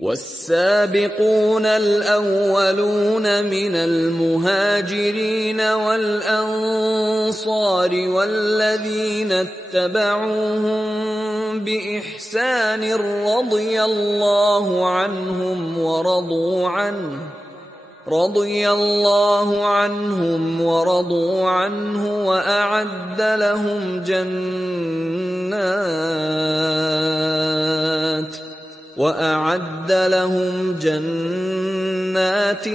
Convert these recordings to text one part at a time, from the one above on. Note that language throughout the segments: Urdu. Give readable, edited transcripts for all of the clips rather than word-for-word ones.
والسابقون الأولون من المهاجرين والأنصار والذين اتبعوهم بإحسان رضي الله عنهم ورضوا عنه وأعد لهم جنات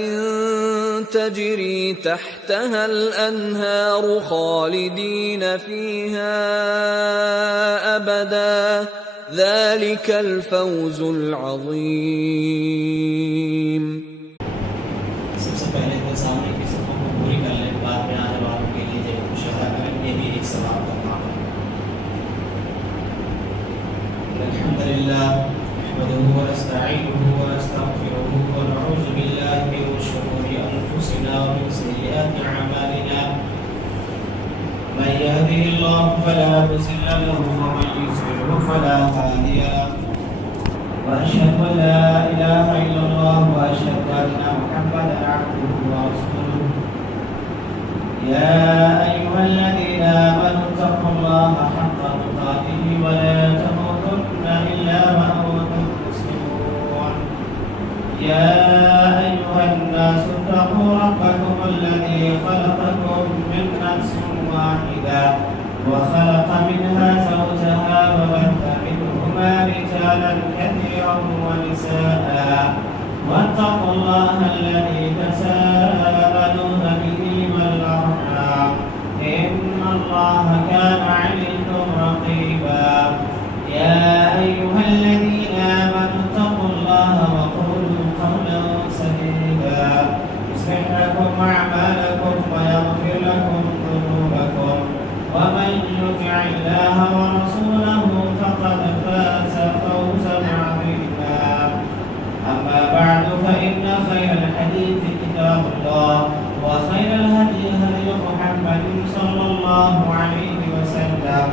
تجري تحتها الأنهار خالدين فيها أبدا ذلك الفوز العظيم. سب سے پہلے تو سامنے کی صفوں کو پوری کر لیں، بعد میں آنے والوں کے لیے جو مشاہدہ کریں یہ بھی ایک ثواب کا کام ہے. الحمدللہ نحمده ونستعينه ونستغفره ونعوذ بالله من شرور أنفسنا ومن سيئات أعمالنا من يهده الله فلا مضل له ومن يضلل فلا هادي له وأشهد أن لا إله إلا الله وأشهد أن محمدا عبده ورسوله. يا أيها الذين آمنوا اتقوا الله حق تقاته ولا تموتن إلا وأنتم مسلمون. يا أيها الناس اتقوا ربكم الذي خلقكم من نفس واحدة وخلق منها زوجها وبث منهما رجالا كثيرا ونساء واتقوا الله الذي تساءلون به والأرحام إن الله كان عليكم رقيبا. يا أيها الذين آمنوا اتقوا الله وقولوا قولا سديدا يصلح لكم أعمالكم ويغفر لكم ذنوبكم ومن يطع الله ورسوله فقد فاز فوزا عظيما. أما بعد فإن خير الحديث كتاب الله وخير الهدي هدي محمد صلى الله عليه وسلم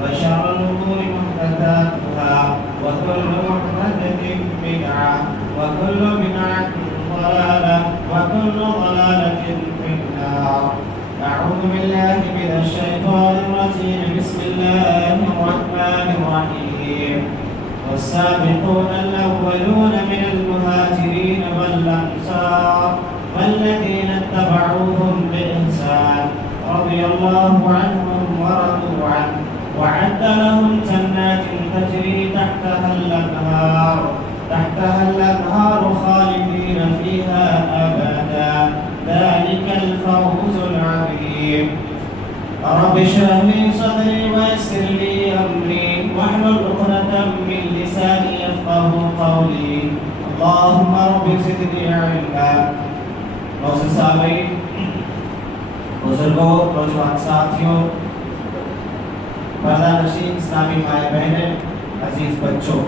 وشر الأمور محدثاتها وكل محدثة بدعة وكل بدعة ضلالة وكل ضلالة في النار. أعوذ بالله من الشيطان الرجيم. بسم الله الرحمن الرحيم. والسابقون الأولون من المهاجرين والأنصار والذين اتبعوهم بإحسان رضي الله عنهم ورضوا عنه وأعد لهم جنات تجري تحتها الأنهار خالدين فيها أبدا ذلك الفوز العظيم. رب اشرح لي صدري ويسر لي أمري واحلل عقدة من لساني يفقهوا قولي. اللهم رب زدني علما. معزز سامعین، بزرگوں، نوجوان ساتھیوں، پردہ نشین اسلامی بھائی بہنیں، عزیز بچوں،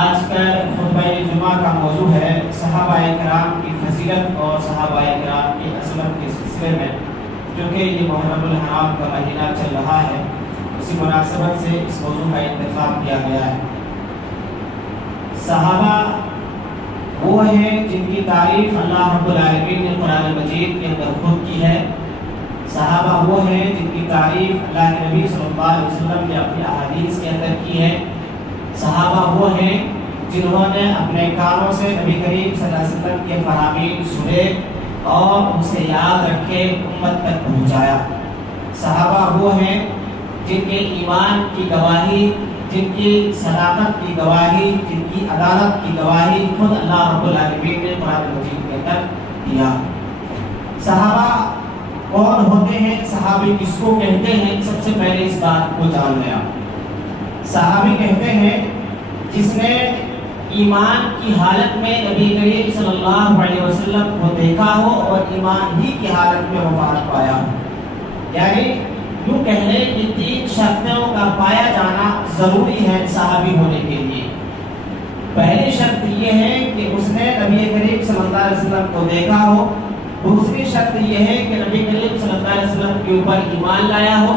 آج کا خطبہ جمعہ کا موضوع ہے صحابہ کرام کی فضیلت اور صحابہ کرام کی عظمت کے سلسلے میں، کیونکہ یہ محرم الحرام کا مہینہ چل رہا ہے، اسی مناسبت سے اس موضوع کا انتخاب کیا گیا ہے. صحابہ وہ ہیں جن کی تعریف اللہ رب العالمین نے قرآن مجید کے اندر خود کی ہے. صحابہ وہ ہیں جن کی تعریف اللہ کے نبی صلی اللہ علیہ وسلم نے اپنی احادیث کے اندر کی ہے. صحابہ وہ ہیں جنہوں نے اپنے کانوں سے نبی کریم صلی اللہ علیہ وسلم کے فرامین سنے اور اسے یاد رکھے، امت تک پہنچایا. صحابہ وہ ہیں جن کے ایمان کی گواہی، جن کی صداقت کی گواہی، جن کی عدالت کی گواہی خود اللہ رب العالمین نے قرآن مجید کے اندر دیا. صحابہ کون ہوتے ہیں، صحابی کس کو کہتے ہیں، سب سے پہلے اس بات کو جان لیا. صحابی کہتے ہیں جس نے ایمان کی حالت میں نبی کریم صلی اللہ علیہ وسلم کو دیکھا ہو اور ایمان ہی کی حالت میں وفات پایا ہو. یعنی یوں کہہ لیں کہ 3 شرطوں کا پایا جانا ضروری ہے صحابی ہونے کے لیے. پہلی شرط یہ ہے کہ اس نے نبی کریم صلی اللہ علیہ وسلم کو دیکھا ہو. دوسری شرط یہ ہے کہ نبی کریم صلی اللہ علیہ وسلم کے اوپر ایمان لایا ہو.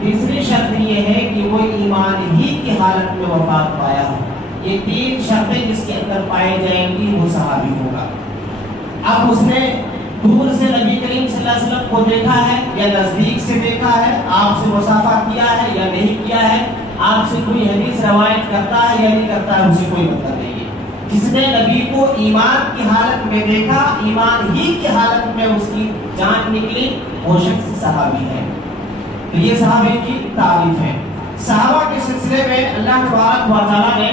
تیسری شرط یہ ہے کہ وہ ایمان ہی کی حالت میں وفات پایا ہو. یہ 3 شرطیں جس کے اندر پائی جائیں گی وہ صحابی ہوگا۔ اب اس نے دور سے نبی کریم صلی اللہ علیہ وسلم کو دیکھا ہے یا نزدیک سے دیکھا ہے، آپ سے مصافحہ کیا ہے یا نہیں کیا ہے، آپ سے کوئی حدیث روایت کرتا ہے یا نہیں کرتا ہے، اسے کوئی مطلب نہیں ہے۔ جس نے نبی کو ایمان کی حالت میں دیکھا، ایمان ہی کی حالت میں اس کی جان نکلی، وہ شخص صحابی ہے۔ تو یہ صحابی کی تعریف ہے۔ صحابہ کے سلسلے میں اللہ تبارک و تعالیٰ نے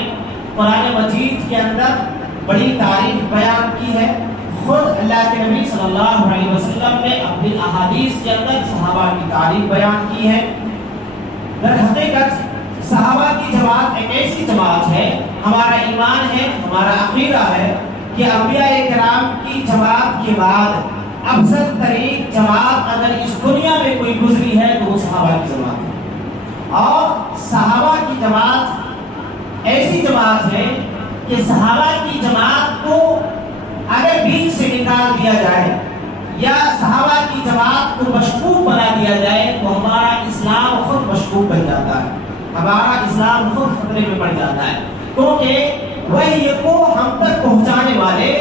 قرآن مجید کے اندر بڑی تعریف بیان کی ہے۔ خود اللہ کے نبی صلی اللہ علیہ وسلم نے اپنی احادیث کے اندر صحابہ کی تعریف بیان کی ہے۔ در حقیقت صحابہ کی جماعت ایک ایسی جماعت ہے، ہمارا ایمان ہے، ہمارا عقیدہ ہے کہ انبیاء کرام کی جماعت کے بعد افضل ترین جماعت اگر اس دنیا میں کوئی گزری ہے تو وہ صحابہ کی جماعت ہے۔ اور صحابہ کی جماعت ایسی جماعت ہے کہ صحابہ کی جماعت کو اگر بیچ سے نکال دیا جائے یا صحابہ کی جماعت کو مشکوک بنا دیا جائے تو ہمارا اسلام خود مشکوک بن جاتا ہے، ہمارا اسلام خود خطرے میں پڑ جاتا ہے، کیونکہ وحی کو ہم تک پہنچانے والے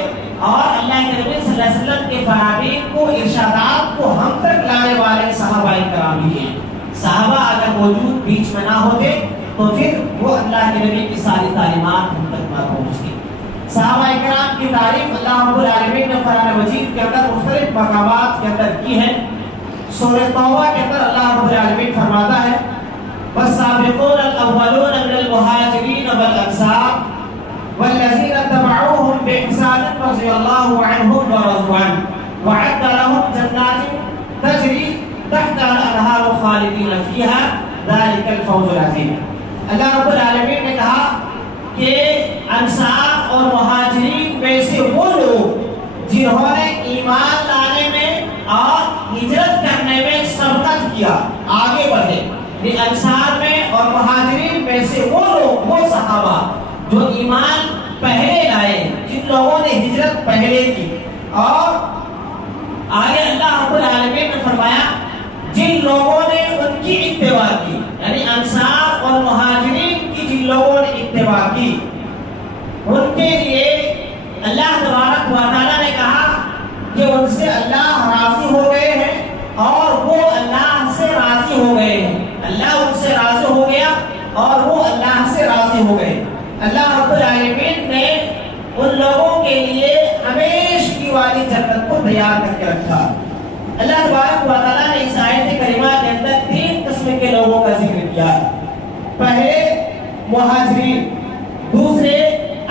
اور اللہ کے نبی صلی اللہ علیہ وسلم کے فرامین کو، ارشادات کو ہم تک لانے والے صحابہ کرام ہی ہیں۔ صحابہ اگر موجود بیچ میں نہ ہوتے تو پھر وہ اللہ کے نبی کی ساری تعلیمات ہم تک نہ پہنچتی۔ صحابہ کرام کی تعریف اللہ رب العالمین نے قرآن مجید کے اندر مختلف مقامات کے اندر کی ہے۔ سورہ توبہ کے اندر اللہ رب العالمین فرماتا ہے والسابقون الاولون من المہاجرین والانصار والذین اتبعوهم بإحسان رضی اللہ عنہم ورضوا عنہ وعد لهم جنات تجری تحتها الانہار خالدین فیہا ذلک الفوز العظیم۔ اللہ رب العالمین نے کہا کہ انصار اور مہاجرین میں سے وہ لوگ جنہوں نے ایمان لانے میں اور ہجرت کرنے میں سبقت کیا، آگے بڑھے، انصار میں اور مہاجرین میں سے وہ لوگ، وہ صحابہ جو ایمان پہلے لائے، جن لوگوں نے ہجرت پہلے کی، اور آگے اللہ رب العالمین نے فرمایا جن لوگوں نے ان کی اتباع کی، یعنی انصار اور مہاجرین کی جن لوگوں نے اتباع کی، ان کے لیے اللہ تبارک و تعالیٰ نے کہا کہ ان سے اللہ راضی ہو گئے ہیں اور وہ اللہ سے راضی ہو گئے ہیں۔ اللہ ان سے راضی ہو گیا اور وہ اللہ سے راضی ہو گئے۔ اللہ رب العالمین نے ان لوگوں کے لیے ہمیشگی والی جنت کو تیار کر کے رکھا۔ اللہ تبارک و تعالیٰ نے اس آیت کریمہ کے اندر 3 قسم کے لوگوں کا ذکر کیا ہے۔ پہلے مہاجرین، دوسرے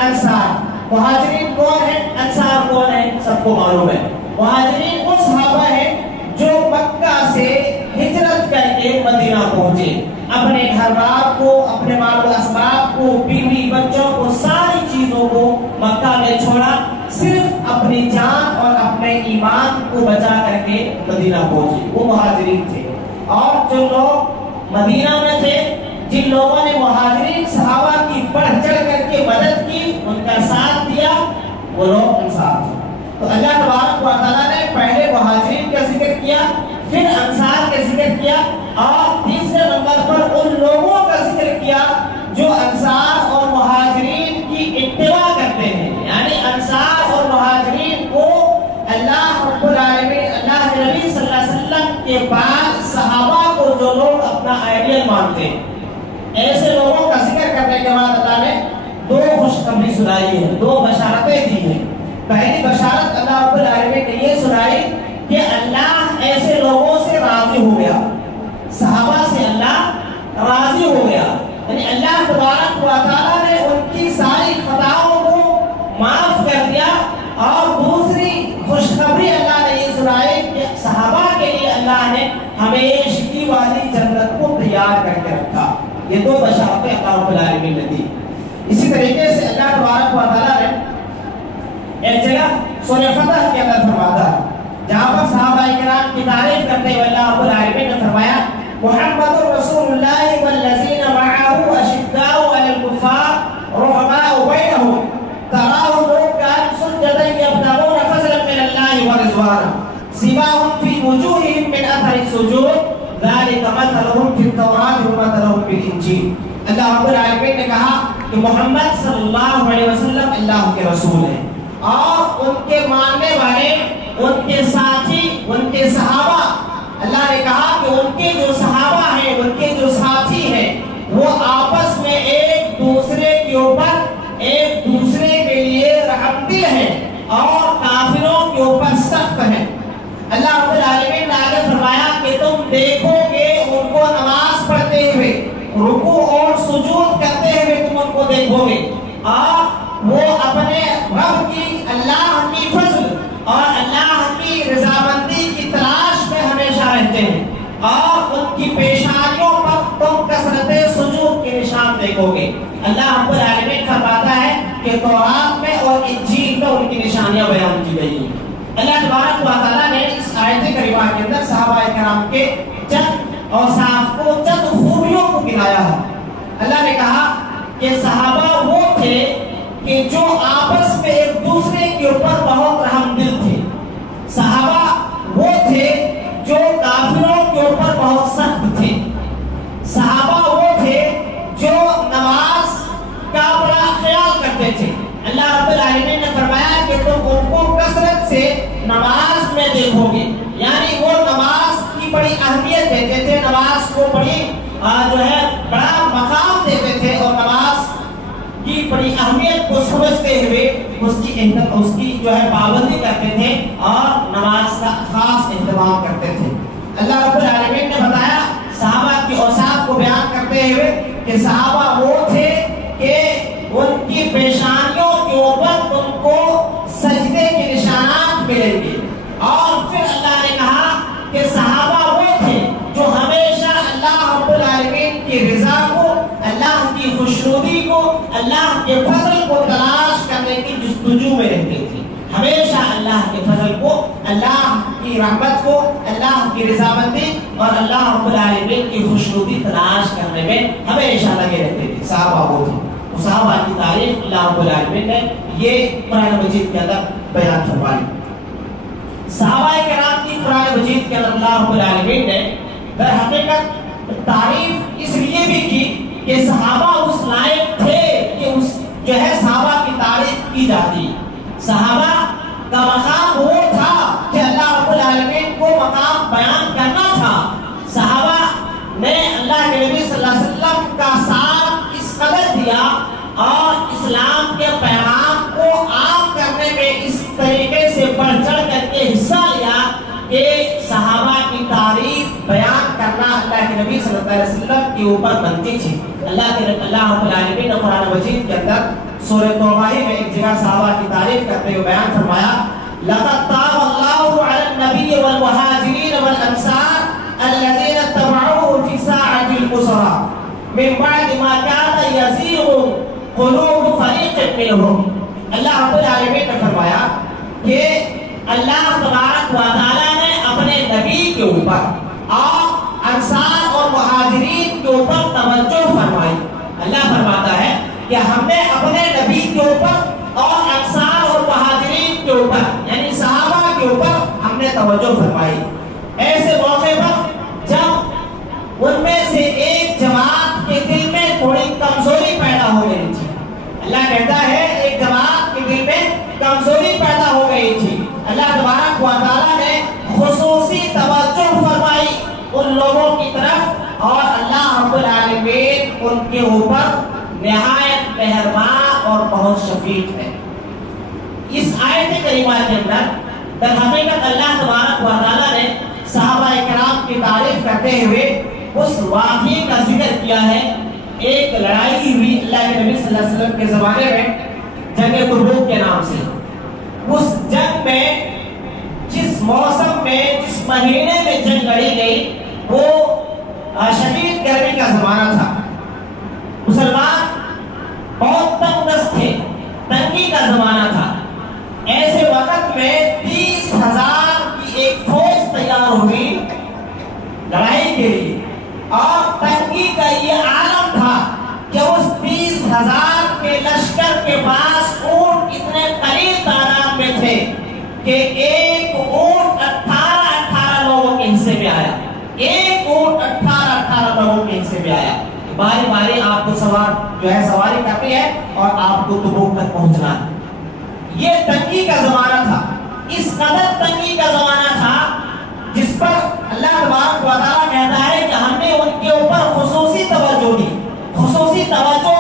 انصار۔ مہاجرین کون ہیں؟ انصار کون ہیں؟ سب کو معلوم ہے۔ مہاجرین وہ صحابہ ہیں جو مکہ سے ہجرت کر کے مدینہ پہنچے، اپنے گھر بار کو، اپنے مال و اسباب کو، بیوی بچوں کو، ساری چیزوں کو مکہ میں چھوڑا، صرف اپنی جان اور اپنے ایمان کو بچا کر کے مدینہ پہنچے، وہ مہاجرین تھے۔ اور جو لوگ مدینہ میں تھے، جن لوگوں نے مہاجرین صحابہ کی بڑھ چڑھ کر کے مدد کی، ان کا ساتھ دیا، وہ لوگ انصار تھے۔ تو اللہ تبارک و تعالیٰ نے پہلے مہاجرین کا ذکر کیا، پھر انصار کا ذکر کیا، اور تیسرے نمبر پر ان لوگوں کا ذکر کیا جو انصار اور مہاجرین کی اتباع کرتے ہیں، یعنی انصار اور مہاجرین کو اللہ رب العالمین، اللہ کے نبی صلی اللہ علیہ وسلم کے بعد صحابہ کو جو لوگ اپنا آئیڈیل مانتے ہیں، ایسے لوگوں کا ذکر کرنے کے بعد اللہ نے 2 خوشخبری سنائی ہے، 2 بشارتیں دی ہیں۔ پہلی بشارت اللہ رب العالمین نے یہ سنائی کہ اللہ ایسے لوگوں سے راضی ہو گیا، صحابہ سے اللہ راضی ہو گیا، یعنی اللہ تبارک و تعالیٰ نے ان کی ساری خطاؤں کو معاف کر دیا۔ اور دوسری خوشخبری اللہ نے یہ سنائی کہ صحابہ کے لیے اللہ نے ہمیشگی والی جنت کو تیار کر کے رکھا۔ یہ 2 بشارتیں اللہ رب العالمین نے دی۔ اسی طریقے سے اللہ تبارک و تعالیٰ نے ایک جگہ سورہ فتح کے اندر فرماتا ہے، جہاں پر صحابہ کرام کی تعریف کرتے ہوئے اللہ رب العالمین نے فرمایا محمد رسول اللہ والذین معه اشداء علی الکفار رحماء بینہم تراہم رکعا سجدا یبتغون فضلا من اللہ ورضوانا سیماہم فی وجوہہم من اثر السجود ذلک مثلہم فی التوراۃ ومثلہم فی الانجیل۔ اللہ رب العالمین نے کہا کہ کہ محمد صلی اللہ علیہ وسلم اللہ کے رسول ہیں، اور ان کے ماننے والے، ان کے ساتھی، ان کے صحابہ، اللہ نے کہا کہ ان کے جو صحابہ ہیں، ان کے جو ساتھی ہیں، وہ آپس میں ایک دوسرے کے اوپر، ایک دوسرے کے لیے رحم دل ہیں اور کافروں کے اوپر سخت ہیں۔ اللہ رب العالمین نے آگے فرمایا کہ تم دیکھو گے ان کو نماز پڑھتے ہوئے، رکوع اور سجود کرتے ہوئے تم ان کو دیکھو گے، اور وہ اپنے رب کی، اللہ کی فضل اور اللہ کی رضامندی کی تلاش میں ہمیشہ رہتے ہیں، اور ان کی پیشانیوں پر تم کثرت سجود کے نشان دیکھو گے۔ اللہ رب العالمین فرماتا ہے کہ تورات میں اور انجیل میں ان کی نشانیاں بیان کی گئی ہیں۔ اللہ تبارک و تعالیٰ نے اس آیت کریمہ کے اندر صحابہ کرام کے چند اوصاف کو، چند خوبیوں کو گنایا ہے۔ اللہ نے کہا کہ صحابہ وہ تھے کہ جو آپس میں ایک دوسرے کے اوپر بہت رحم دل تھے، صحابہ وہ تھے جو کافروں کے اوپر بہت سخت تھے، صحابہ وہ تھے جو نماز کا بڑا خیال کرتے تھے۔ اللہ رب العالمین نے فرمایا کہ تم ان کو کثرت سے نماز میں دیکھو گے، یعنی وہ نماز کی بڑی اہمیت دیتے تھے، نماز کو بڑی بڑا مقام دیتے تھے، اور نماز کی بڑی اہمیت کو سمجھتے ہوئے اس کی پابندی کرتے تھے اور نماز کا خاص اہتمام کرتے تھے۔ اللہ رب العالمین نے بتایا صحابہ کی اوصاف کو بیان کرتے ہوئے کہ صحابہ وہ تھے کہ ان کی پیشانیوں کے اوپر تم کو سجدے کے نشانات ملیں گے، اور پھر اللہ نے کہا کہ صحابہ وہ تھے جو ہمیشہ اللہ رب العالمین کی رضا کو، اللہ کی خوشنودی کو، اللہ کے فضل کو تلاش کرنے کی جستجو میں رہتے تھے، ہمیشہ اللہ کے فضل کو، اللہ کی رحمت کو، اللہ کی رضامندی اور اللہ رب العالمین کی خوشنودی تلاش کرنے میں ہمیشہ لگے رہتے تھے۔ صحابہ وہ تھے، صحابہ کی تعریف اللہ رب العالمین نے یہ قرآن مجید کے اندر بیان فرمائی۔ صحابہ کرام کی قرآن مجید کے اندر اللہ رب العالمین نے در حقیقت تعریف اس لیے بھی کی کہ صحابہ اس لائق تھے کہ اس صحابہ کی تعریف کی جاتی۔ صحابہ کا مقام وہ تھا کہ اللہ رب العالمین کو مقام بیان کرنا تھا۔ صحابہ نے اللہ کے نبی صلی اللہ علیہ وسلم کا ساتھ اس قدر دیا اور اسلام کے پیغام کو عام کرنے میں اس طریقے سے بڑھ چڑھ کر کے حصہ لیا کہ صحابہ کی تعریف بیان کرنا اللہ کے نبی صلی اللہ علیہ وسلم کے اوپر بنتی تھی۔ اللہ رب العالمین نے قرآن مجید کے اندر سورہ توبہ میں ایک جگہ صحابہ کی تعریف کرتے ہوئے بیان فرمایا لَقَدْ تَابَ اللَّهُ عَلَى النَّبِيِّ وَالْمُهَاجِرِينَ وَالْأَنصَارِ الَّذِينَ اتَّبَعُوهُ فِي سَاعَةِ الْعُسْرَةِ مِن بَعْدِ مَا كَادَ يَزِيغُ قُلُوبُ فَرِيقٍ مِّنْهُمْ۔ اللہ رب العالمین نے فرمایا کہ اللہ تبارک و تعالیٰ نے اپنے نبی کے اوپر اور انصار اور مہاجرین کے اوپر توجہ فرمائی۔ اللہ فرماتا ہے کہ ہم نے اپنے نبی کے اوپر اور انصار اور مہاجرین کے اوپر یعنی صحابہ کے اوپر ہم نے توجہ فرمائی ایسے موقع پر جب ان میں سے ایک جماعت کے دل میں تھوڑی کمزوری پیدا ہو گئی تھی۔ اللہ کہتا ہے ایک جماعت کے دل میں کمزوری پیدا ہو گئی تھی، اللہ تبارک و تعالیٰ نے خصوصی توجہ فرمائی ان لوگوں کی طرف، اور اللہ رب العالمین ان کے اوپر نہایت مہربان اور بہت شفیق ہے۔ اس آیت کریمہ کے اندر در حقیقت اللہ تبارک و تعالیٰ نے صحابہ کرام کی تعریف کرتے ہوئے اس واقعے کا ذکر کیا ہے۔ ایک لڑائی ہوئی اللہ کے نبی صلی اللہ علیہ وسلم کے زمانے میں جنگ تبوک کے نام سے۔ اس جنگ میں جس موسم میں جس مہینے میں جنگ لڑی گئی وہ شدید گرمی کا زمانہ تھا، مسلمان بہت تنگ دست تھے، تنگی کا زمانہ تھا۔ ایسے وقت میں 30,000 کی ایک فوج تیار ہوئی لڑائی کے لیے، اور تنگی کا یہ عالم تھا کہ اس 30,000 کے لشکر کے پاس اونٹ اتنے قلیل تعداد میں تھے کہ ایک اونٹ 18 لوگوں کے حصے میں آیا، ایک اونٹ 18 لوگوں کے حصے میں آیا۔ باری باری آپ کو سوار جو ہے سواری کرنی ہے اور آپ کو تبوک تک پہنچنا ہے۔ یہ تنگی کا زمانہ تھا، اس قدر تنگی کا زمانہ تھا جس پر اللہ تبارک و تعالیٰ کہتا ہے کہ ہم نے ان کے اوپر خصوصی توجہ دی۔ خصوصی توجہ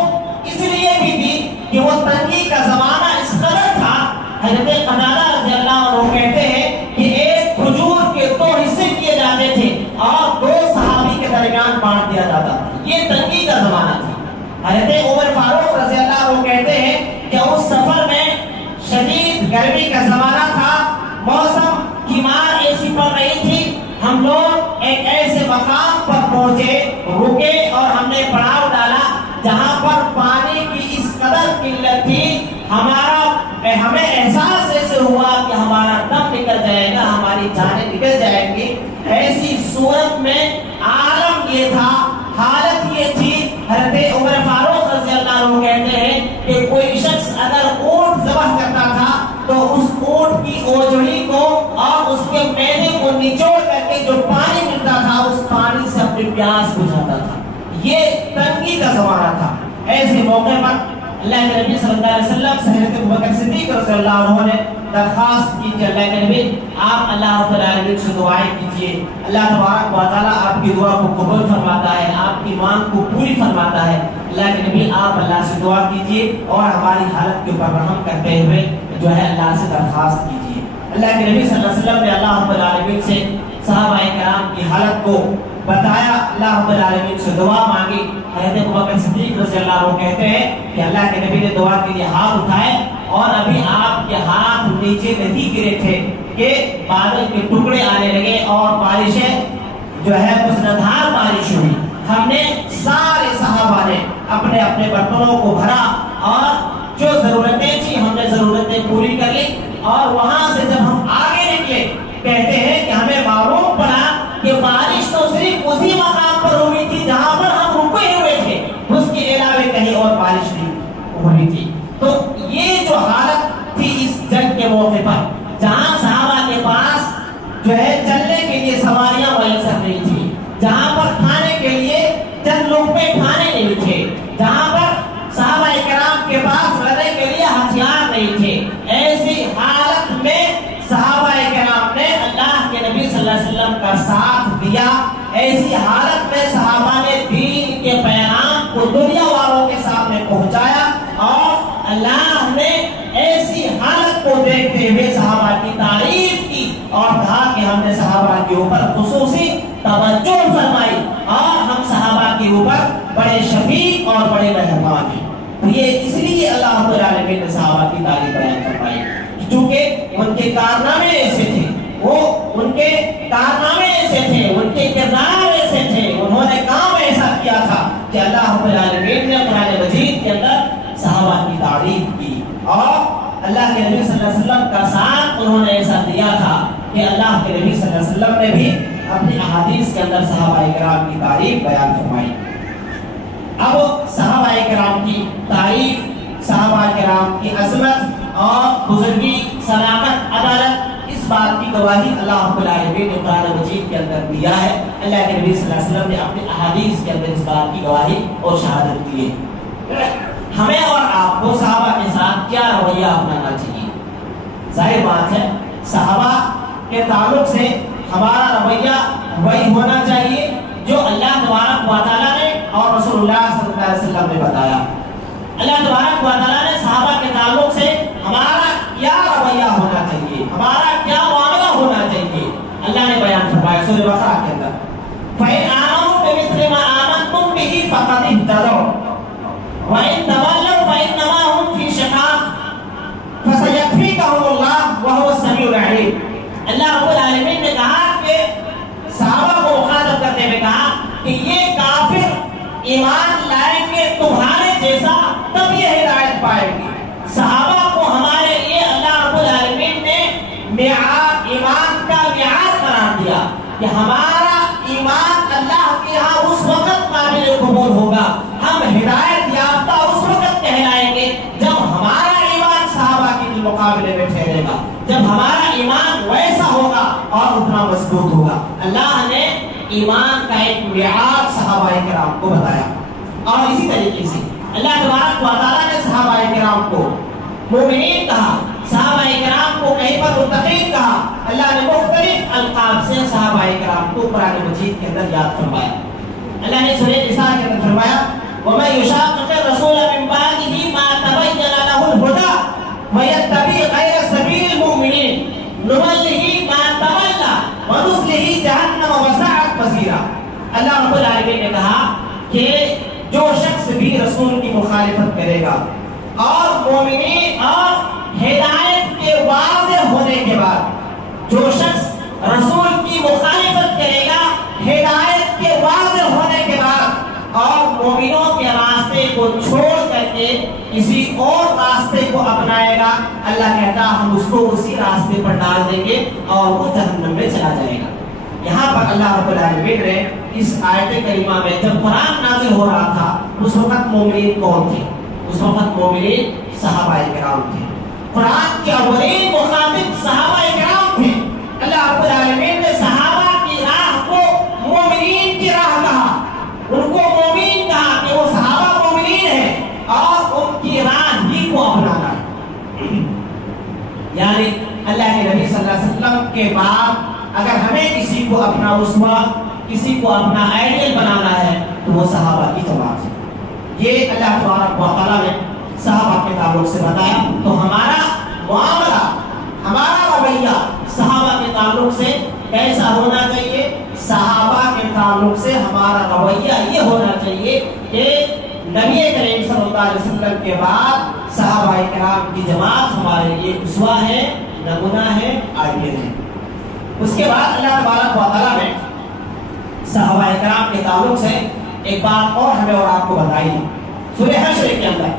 اس لیے بھی دی کہ وہ تنگی کا زمانہ اس قدر تھا، حضرت قتادہ رضی اللہ عنہ کہتے ہیں کہ ایک کھجور کے 2 حصے کیے جاتے تھے اور 2 صحابی کے درمیان بانٹ دیا جاتا تھا۔ یہ تنگی کا زمانہ تھا۔ حضرت عمر فاروق رضی اللہ عنہ کہتے ہیں کہ اس سفر میں شدید گرمی کا زمانہ تھا، موسم کی مار ایسی پڑ رہی تھی، ہم لوگ ایک ایسے مقام پر پہنچے، رکے اور ہم نے پڑاؤ ڈالا جہاں پر پانی کی اس قدر قلت تھی، ہمیں احساس ایسے ہوا کہ ہمارا دم نکل جائے گا، ہماری جانیں نکل جائیں گی۔ ایسی صورت میں عالم یہ تھا، حالت یہ تھی، حضرت عمر فاروق رضی اللہ عنہ کہتے ہیں کہ کوئی شخص اگر اونٹ ذبح کرتا تھا تو اس اونٹ کی اوجڑی کو اور اس کے میدے کو نچوڑ کر کے جو پانی ملتا تھا اس پانی سے اپنی پیاس بجھاتا تھا۔ یہ تنگی کا زمانہ تھا۔ ایسے موقع پر اللہ کے نبی صلی اللہ علیہ وسلم سے حضرت ابوبکر صدیق رضی اللہ عنہ نے درخواست کی کہ اللہ کے نبی آپ اللہ رب العالمین سے دعائیں کیجیے، اللہ تبارک و تعالیٰ آپ کی دعا کو قبول فرماتا ہے، آپ کی مانگ کو پوری فرماتا ہے۔ اللہ کے نبی آپ اللہ سے دعا کیجیے اور ہماری حالت کے اوپر رحم کرتے ہوئے جو ہے اللہ سے درخواست کیجیے۔ اللہ کے نبی صلی اللہ علیہ وسلم نے اللہ رب العالمین سے صحابہ کرام کی حالت کو بتایا، اللہ رب العالمین سے دعا مانگی۔ حضرت ابوبکر صدیق رضی اللہ عنہ کہتے ہیں کہ اللہ کے نبی نے دعا کے لیے ہاتھ اٹھائے اور ابھی آپ کے ہاتھ نیچے نہیں گرے تھے کہ بادل کے ٹکڑے آنے لگے اور بارشیں جو ہے مسلسل بارش ہوئی۔ ہم نے سارے صحابہ نے اپنے اپنے برتنوں کو بھرا اور جو ضرورتیں تھیں ہم نے ضرورتیں پوری کر لی، اور وہاں سے جب ہم آگے نکلے کہتے ہیں کہ ہمیں معلوم پڑا کہ بارش تو صرف اسی مقام پر ہوئی تھی جہاں پر ہم رکے ہوئے تھے، اس کے علاوہ کہیں اور بارش نہیں ہوئی تھی۔ تو یہ جو حالت تھی اس جنگ کے موقع پر، جہاں صحابہ کے پاس جو ہے چلنے کے لیے سواریاں میسر نہیں تھی، جہاں پر کھانے کے لیے چند لقمے کھانے نہیں تھے، جہاں پر صحابہ کرام کے پاس لڑنے کے لیے ہتھیار نہیں تھے، ایسی حالت میں صحابہ کرام نے اللہ کے نبی صلی اللہ علیہ وسلم کا ساتھ دیا۔ ایسی حالت میں صحابہ نے دین کے پیغام کو دنیا والوں کے سامنے پہنچایا، اور اللہ نے ایسی حالت کو دیکھتے ہوئے صحابہ کی تعریف کی اور کہا کہ ہم نے صحابہ کے اوپر خصوصی توجہ فرمائی اور ہم صحابہ کے اوپر بڑے شفیق اور بڑے مہربان ہیں۔ یہ اس لیے اللہ رب العالمین نے صحابہ کی تعریف بیان فرمائی کیونکہ ان کے کارنامے ایسے تھے، وہ ان کے کارنامے ایسے تھے، ان کے کردار ایسے تھے، انہوں نے کام ایسا کیا تھا کہ اللہ رب العالمین نے قرآن مجید کے اندر صحابہ کی تعریف کی، اور اللہ کے نبی صلی اللہ علیہ وسلم کا ساتھ انہوں نے ایسا دیا تھا کہ اللہ کے نبی صلی اللہ علیہ وسلم نے بھی اپنی احادیث کے اندر صحابہ کرام کی تعریف بیان فرمائی۔ اب صحابہ کرام کی تعریف، صحابہ کرام کی عظمت اور بزرگی، صداقت، عدالت، اس بات کی گواہی اللہ رب العالمین نے قرآن مجید کے اندر دیا ہے۔ اللہ کے نبی صلی اللہ علیہ وسلم نے اپنی احادیث کے اندر اس بات کی گواہی اور شہادت دی ہے۔ ہمیں اور آپ کو صحابہ کے ساتھ کیا رویہ اپنانا چاہیے؟ ظاہر بات ہے صحابہ کے تعلق سے ہمارا رویہ وہی ہونا چاہیے جو اللہ تبارک و تعالیٰ نے اور رسول اللہ صلی اللہ علیہ وسلم نے بتایا۔ اللہ تبارک و تعالیٰ نے صحابہ کے تعلق سے ہمارا کیا رویہ ہونا چاہیے، ہمارا کیا معاملہ ہونا چاہیے، اللہ نے بیان فرمایا سورہ بقرہ کے اندر، فَإِنْ آمَنُوا بِمِثْلِ مَا آمَنْتُمْ بِهِ فَقَدِ اهْتَدَوْا وَإِنْ تَوَلَّوْا فَإِنَّمَا هُمْ فِي شِقَاقٍ فَسَيَكْفِيكَهُمُ اللَّهُ وَهُوَ السَّمِيعُ الْعَلِيمُ۔ اللہ رب العالمین نے کہا کہ صحابہ کو مخاطب کرتے ہوئے کہا کہ یہ کافر ایمان لائیں گے تمہارے جیسا تب یہ ہدایت پائیں گے۔ صحابہ کو ہمارے لیے اللہ رب العالمین نے میعاد، ایمان کا میعاد قرار دیا کہ ہمارا ایمان اللہ کے ہاں اس وقت قابل قبول ہوگا، ہم ہدایت یافتہ اس وقت کہلائیں گے جب ہمارا ایمان صحابہ کے مقابلے میں ٹھہرے گا، جب ہمارا ایمان ویسا ہوگا اور اتنا مضبوط ہوگا۔ اللہ نے ایمان کا ایک میعاد صحابہ کرام کو بتایا، اور اسی طریقے سے اللہ تبارک و تعالیٰ نے صحابہ کرام کو مومنین کہا، صحابہ کرام کو کہیں پر متقین کہا، اللہ نے مختلف القاب سے صحابہ کرام کو قرآن مجید کے اندر یاد فرمایا۔ اللہ نے سورہ نساء کے اندر فرمایا وَمَن يُشَاقِقِ الرَّسُولَ مِن بَعْدِهِ مَا تَبَيَّنَ لَهُ الْهُدَىٰ وَيَتَّبِعْ غَيْرَ سَبِيلِ الْمُؤْمِنِينَ نُوَلِّهِ مَا تَوَلَّىٰ وَنُصْلِهِ جَهَنَّمَ وَسَاءَتْ مَصِيرًا۔ اللہ رب العالمین نے کہا کہ جو شخص بھی رسول کی مخالفت کرے گا اور مومنین اور ہدایت کے واضح ہونے کے بعد، جو شخص رسول کی مخالفت کرے گا ہدایت کے واضح ہونے کے بعد اور مومنوں کے راستے کو چھوڑ کر کے کسی اور راستے کو اپنائے گا، اللہ کہتا ہم اس کو اسی راستے پر ڈال دیں گے اور وہ جہنم میں چلا جائے گا۔ یہاں پر اللہ رب العالمین نے اس آیت کریمہ میں جب قرآن نازل ہو رہا تھا اس وقت مومنین کون تھے؟ اس وقت مومنین صحابہ کرام تھے۔ قرآن کے اولین مخاطب صحابہ کرام تھے۔ اللہ رب العالمین نے صحابہ کی راہ کو مومنین کی راہ کہا، ان کو مومن کہا کہ وہ صحابہ مومنین ہیں اور ان کی راہ ہی کو اپنانا ہے۔ یعنی اللہ کے نبی صلی اللہ علیہ وسلم کے بعد اگر ہمیں کسی کو اپنا اسوہ، کسی کو اپنا آئیڈیل بنانا ہے تو وہ صحابہ کی جماعت ہے۔ یہ اللہ تبارک و تعالیٰ نے صحابہ کے تعلق سے بتایا، تو ہمارا معاملہ، ہمارا رویہ صحابہ کے تعلق سے کیسا ہونا چاہیے؟ صحابہ کے تعلق سے ہمارا رویہ یہ ہونا چاہیے کہ نبی کریم صلی اللہ علیہ وسلم کے بعد صحابہ کرام کی جماعت ہمارے لیے اسوہ ہے، نمونہ ہے، آئیڈیل ہے۔ اس کے بعد اللہ تبارک و تعالیٰ نے صحابہ کرام کے تعلق سے ایک بات اور ہمیں اور آپ کو بتائی۔ سورہ حشر کے اندر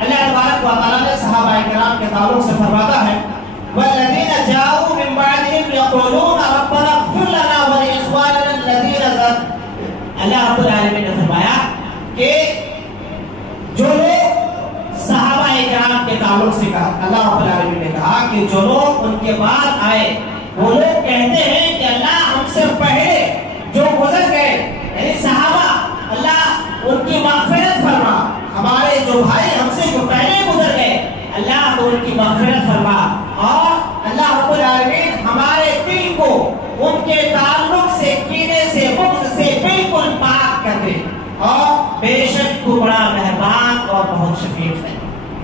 اللہ تبارک و تعالیٰ نے صحابہ کرام کے تعلق سے فرماتا ہے وَالَّذِينَ جَاءُوا مِن بَعْدِهِمْ يَقُولُونَ رَبَّنَا اغْفِرْ لَنَا وَلِإِخْوَانِنَا الَّذِينَ اللہ رب العالمین نے فرمایا کہ جو لوگ صحابہ کرام کے تعلق سے کہا، اللہ رب العالمین نے کہا کہ جو لوگ ان کے بعد آئے وہ لوگ کہتے ہیں کہ اللہ ہم سے پہلے جو گزر گئے یعنی صحابہ، اللہ ان کی مغفرت فرما، ہمارے جو بھائی ہم سے جو پہلے گزر گئے اللہ تو ان کی مغفرت فرما، اور اللہ رب العالمین ہمارے دل کو ان کے تعلق سے، کینے سے، بغض سے بالکل پاک کر دے، اور بے شک تو بڑا مہربان اور بہت شفیق ہے۔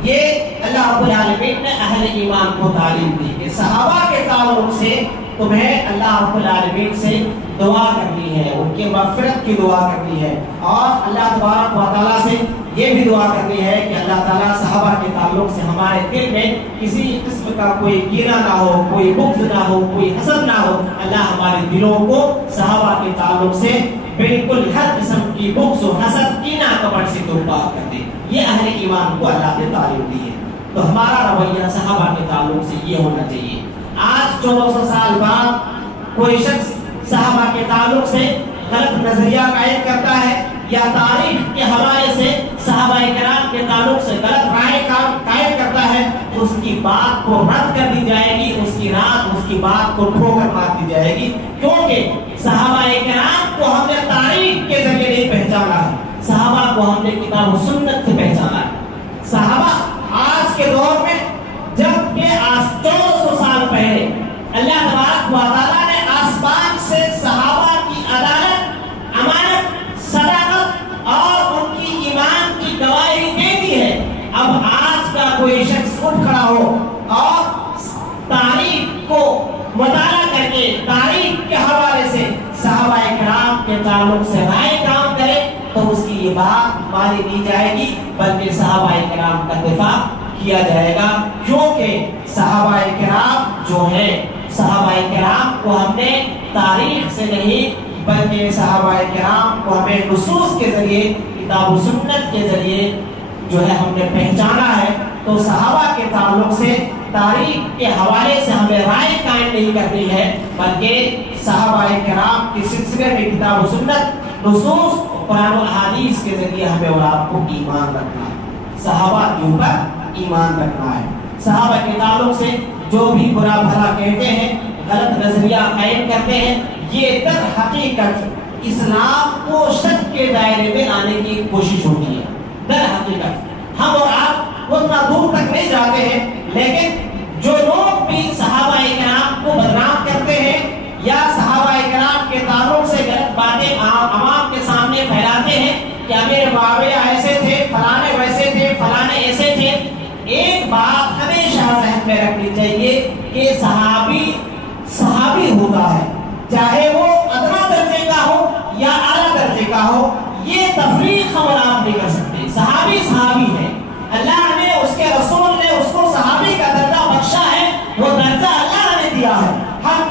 یہ اللہ رب العالمین نے اہل ایمان کو تعلیم دی کہ صحابہ کے تعلق سے تمہیں اللہ رب العالمین سے دعا کرنی ہے، ان کی مغفرت کی دعا کرنی ہے، اور اللہ تبارک و تعالیٰ سے یہ بھی دعا کرنی ہے کہ اللہ تعالیٰ صحابہ کے تعلق سے ہمارے دل میں کسی قسم کا کوئی کینہ نہ ہو، کوئی بغض نہ ہو، کوئی حسد نہ ہو، اللہ ہمارے دلوں کو صحابہ کے تعلق سے بالکل ہر قسم کی بغض و حسد، کینہ کپٹ سے دور پاک کر دے۔ یہ اہل ایمان کو اللہ نے تعلیم دی ہے۔ تو ہمارا رویہ صحابہ کے تعلق سے یہ ہونا چاہیے۔ آج 1400 سال بعد کوئی شخص صحابہ کے تعلق سے غلط نظریہ قائم کرتا ہے یا تاریخ کے حوالے سے صحابہ کرام کے تعلق سے غلط رائے قائم کرتا ہے تو اس کی بات کو رد کر دی جائے گی، اس کی بات کو ٹھوکر مار دی جائے گی، کیونکہ صحابہ کرام کو ہم نے تاریخ کے ذریعے نہیں پہچانا ہے، صحابہ کو ہم نے کتاب و سنت سے پہچانا ہے۔ صحابہ آج کے دور میں جب کہ 1400 سال پہلے اللہ تبارک و تعالیٰ نے آسمان سے صحابہ کی عدالت، امانت، صداقت اور ان کی ایمان کی گواہی دے دی ہے، اب آج کا کوئی شخص اٹھ کھڑا ہو اور تاریخ کو مطالعہ کر کے تاریخ کے حوالے سے صحابہ کرام کے تعلق سے رائے کام کرے تو اس کی یہ بات مانی نہیں جائے گی، بلکہ صحابہ کرام کا دفاع کیا جائے گا، کیونکہ صحابہ کرام جو ہیں، صحابہ کرام کو ہم نے تاریخ سے نہیں بلکہ صحابہ کرام کو ہمیں نصوص کے ذریعے، کتاب و سنت کے ذریعے جو ہے ہم نے پہچانا ہے۔ تو صحابہ کے تعلق سے تاریخ کے حوالے سے ہمیں رائے قائم نہیں کرنی ہے، بلکہ صحابہ کرام کے سلسلے میں کتاب و سنت، نصوص، قرآن و احادیث کے ذریعے ہمیں اور آپ کو ایمان رکھنا ہے، صحابہ کے اوپر ایمان رکھنا ہے۔ صحابہ کے تعلق سے جو بھی برا بھلا کہتے ہیں، غلط نظریہ قائم کرتے ہیں، یہ در حقیقت اسلام کو شک کے دائرے میں لانے کی کوشش ہوتی ہے۔ در حقیقت وہ اتنا دور تک نہیں جاتے ہیں، لیکن جو لوگ بھی صحابہ کرام کو بدنام کرتے ہیں یا صحابہ کرام کے تعلق سے غلط باتیں عوام کے سامنے پھیلاتے ہیں کہ امیر معاویہ ایسے تھے، فلانے ویسے تھے، فلانے ایسے تھے، ایک بات ہمیشہ ذہن میں رکھنی چاہیے کہ صحابی ہوتا ہے، چاہے وہ ادنا درجے کا ہو یا اعلیٰ درجے کا ہو، یہ تفریق ہم آپ نہیں کر سکتے۔ صحابی ہے، اللہ نے اس کے رسول نے اس کو صحابی کا درجہ بخشا ہے، وہ درجہ اللہ نے دیا ہے۔ ہم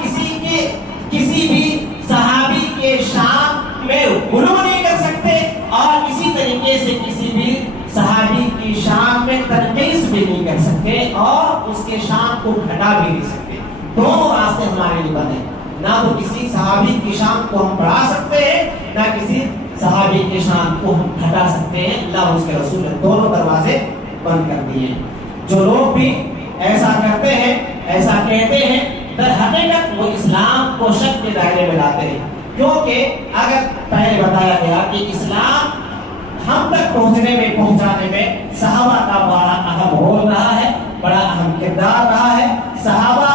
کسی بھی صحابی کے شان میں غلو نہیں کر سکتے اور اسی طریقے سے کسی بھی صحابی کی شان میں تنقیص بھی نہیں کر سکتے اور اس کے شان کو گھٹا بھی نہیں سکتے۔ دونوں راستے ہمارے لیے بند ہیں، نہ تو کسی صحابی کی شان کو ہم بڑھا سکتے ہیں، نہ کسی صحابی کی شان کو ہم گھٹا سکتے ہیں۔ اللہ اور اس کے رسول نے دونوں دروازے بند کر دیے ہیں۔ جو لوگ بھی ایسا کرتے ہیں، ایسا کہتے ہیں، در حقیقت وہ اسلام کو شک کے دائرے میں لاتے ہیں، کیونکہ اگر پہلے بتایا گیا کہ اسلام ہم تک پہنچانے میں صحابہ کا بڑا اہم رول رہا ہے، بڑا اہم کردار رہا ہے۔ صحابہ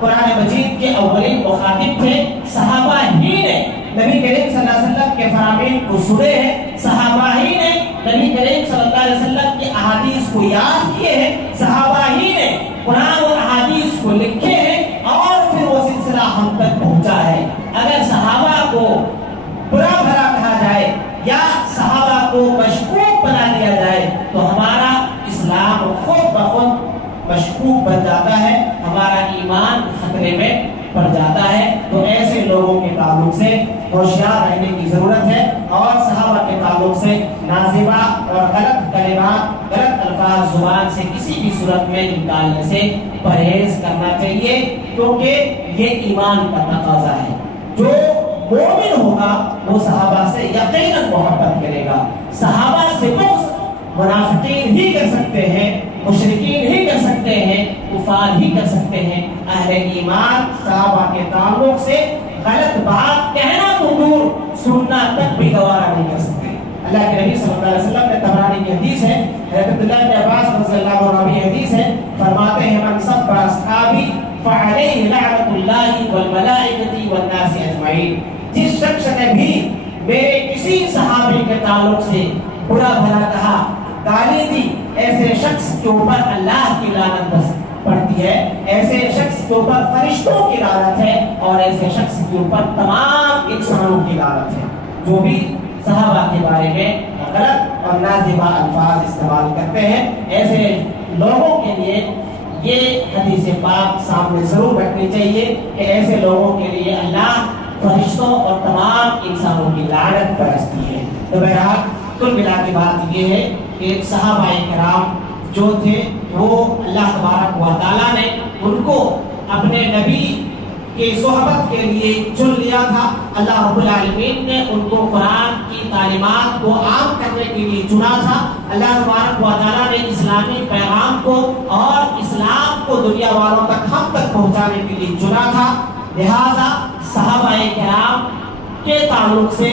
قرآن مجید کے اولین مخاطب تھے، صحابہ ہی نے نبی کریم صلی اللہ علیہ وسلم کے فرامین کو سنے ہیں، صحابہ ہی نے نبی کریم صلی اللہ علیہ وسلم کی احادیث کو یاد کیے ہیں، صحابہ ہی نے قرآن اور احادیث کو لکھے ہیں اور پھر وہ سلسلہ ہم تک پہنچا ہے۔ اگر صحابہ کو برا بھلا کہا جائے یا صحابہ کو مشکوک بنا دیا جائے تو ہمارا اسلام خود بخود مشکوک بن جاتا ہے، ہمارا ایمان خطرے میں پڑ جاتا ہے۔ تو ایسے لوگوں کے تعلق سے ہوشیار رہنے کی ضرورت ہے اور صحابہ کے تعلق سے نازیبہ اور غلط کلمات، غلط الفاظ زبان سے کسی بھی صورت میں نکالنے سے پرہیز کرنا چاہیے، کیونکہ یہ ایمان کا تقاضا ہے۔ جو مومن ہوگا وہ صحابہ سے یقیناً محبت کرے گا۔ صحابہ سے بغض منافقین ہی کر سکتے ہیں، مشرکین ہی کر سکتے ہیں، کفار ہی کر سکتے ہیں۔ اہل ایمان صحابہ کے تعلق سے غلط بات کہنا تو دور، سننا تک بھی گوارا نہیں کر سکتے۔ اللہ کے نبی صلی اللہ علیہ وسلم نے طبرانی کی حدیث ہے، حضرت عبداللہ بن عباس رضی اللہ عنہ کی حدیث ہے، فرماتے ہیں من سب اصحابی فعلیہ لعنت اللہ والملائکۃ والناس اجمعین۔ جس شخص نے بھی میرے کسی صحابی کے تعلق سے برا بھلا کہا، گالی دی، ایسے شخص کے اوپر اللہ کی لعنت پڑتی ہے، ایسے شخص کے اوپر فرشتوں کی لعنت ہے اور ایسے شخص کے اوپر تمام انسانوں کی لعنت ہے جو بھی صحابہ کے بارے میں غلط اور نازیبہ الفاظ استعمال کرتے ہیں۔ ایسے لوگوں کے لیے یہ حدیث پاک سامنے ضرور رکھنی چاہیے کہ ایسے لوگوں کے لیے اللہ فرشتوں اور تمام انسانوں کی لعنت برستی ہے۔ تو بہرحال کل ملا کے بات یہ ہے کہ صحابہ کرام جو تھے وہ اللہ تبارک و تعالیٰ نے ان کو اپنے نبی کی صحبت کے لیے چن لیا تھا۔ اللہ رب العالمین نے ان کو قرآن کی تعلیمات کو عام کرنے کے لیے چنا تھا۔ اللہ تبارک و تعالیٰ نے اسلامی پیغام کو اور اسلام کو دنیا والوں تک ہم تک پہنچانے کے لیے چنا تھا۔ لہذا صحابہ کرام کے تعلق سے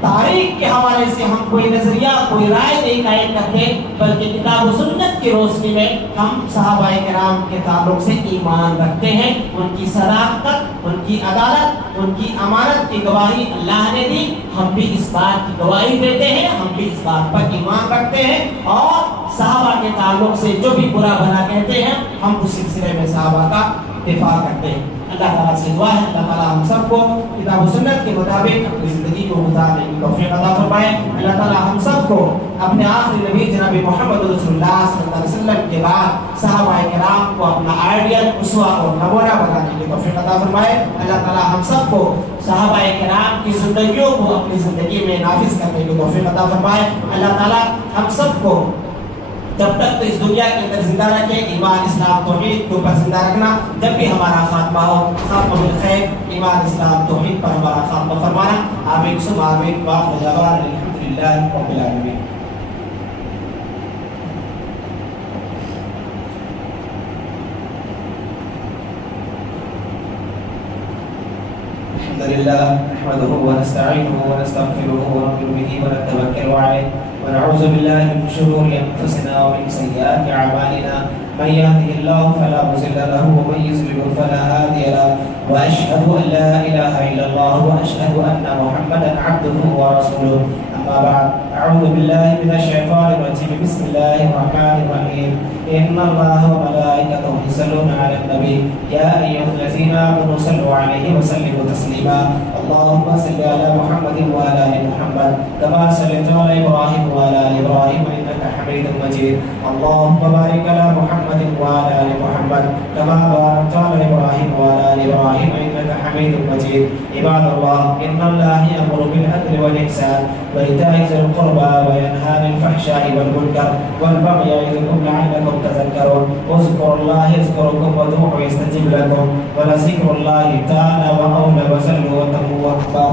تاریخ کے حوالے سے ہم کوئی نظریہ، کوئی رائے نہیں قائم کرتے، بلکہ کتاب و سنت کی روشنی میں ہم صحابہ کرام کے تعلق سے ایمان رکھتے ہیں۔ ان کی صداقت، ان کی عدالت، ان کی امانت کی گواہی اللہ نے دی، ہم بھی اس بات کی گواہی دیتے ہیں، ہم بھی اس بات پر ایمان رکھتے ہیں اور صحابہ کے تعلق سے جو بھی برا بھلا کہتے ہیں ہم اس سلسلے میں صحابہ کا دفاع کرتے ہیں۔ اللہ تعالیٰ سے دعا ہے اللہ تعالیٰ ہم سب کو کتاب و سنت کے مطابق اپنی زندگی کو گزارنے کی توفیق عطا فرمائے۔ اللہ تعالیٰ ہم سب کو اپنے آخری نبی جناب محمد رسول اللہ صلی اللہ علیہ وسلم کے بعد صحابہ کرام کو اپنا آئیڈیل، اسوہ اور نمونہ بنانے کی توفیق عطا فرمائے۔ اللہ تعالیٰ ہم سب کو صحابہ کرام کی زندگیوں کو اپنی زندگی میں نافذ کرنے کی توفیق عطا فرمائے۔ اللہ تعالیٰ ہم سب کو جب تک تو اس دنیا کے اندر زندہ رکھے، ایمان اسلام توحید کے اوپر زندہ رکھنا، جب بھی ہمارا خاتمہ ہو خاتمہ بالخیر، ایمان اسلام توحید پر ہمارا خاتمہ فرمانا۔ آمین ثم آمین۔ وآخر دعوانا الحمدللہ رب العالمین۔ الحمد لله نحمده ونستعينه ونستغفره ونؤمن به ونتوكل عليه ونعوذ بالله من شرور أنفسنا ومن سيئات أعمالنا من يهده الله فلا مضل له ومن يضلل فلا هادي له وأشهد أن لا إله إلا الله وأشهد أن محمدا عبده ورسوله أما بعد أعوذ بالله من الشيطان الرجيم بسم الله الرحمن الرحيم إن الله وملائكته يصلون على النبي يا أيها الذين آمنوا صلوا عليه وسلموا تسليما اللهم صل على محمد وعلى آل محمد كما صليت على إبراهيم وعلى آل إبراهيم إنك حميد مجيد اللهم بارك على محمد وعلى آل محمد كما باركت على إبراهيم وعلى آل إبراهيم إنك حميد مجيد عباد الله إن الله يأمر بالعدل والإحسان وإيتاء ذي القربى وينهى عن الفحشاء والمنكر والبغي يعظكم لعلكم تذكرون اذكروا الله يذكركم وادعوه يستجب لكم ولذكر الله تعالى وأولى وصلوا وتقوا أكبر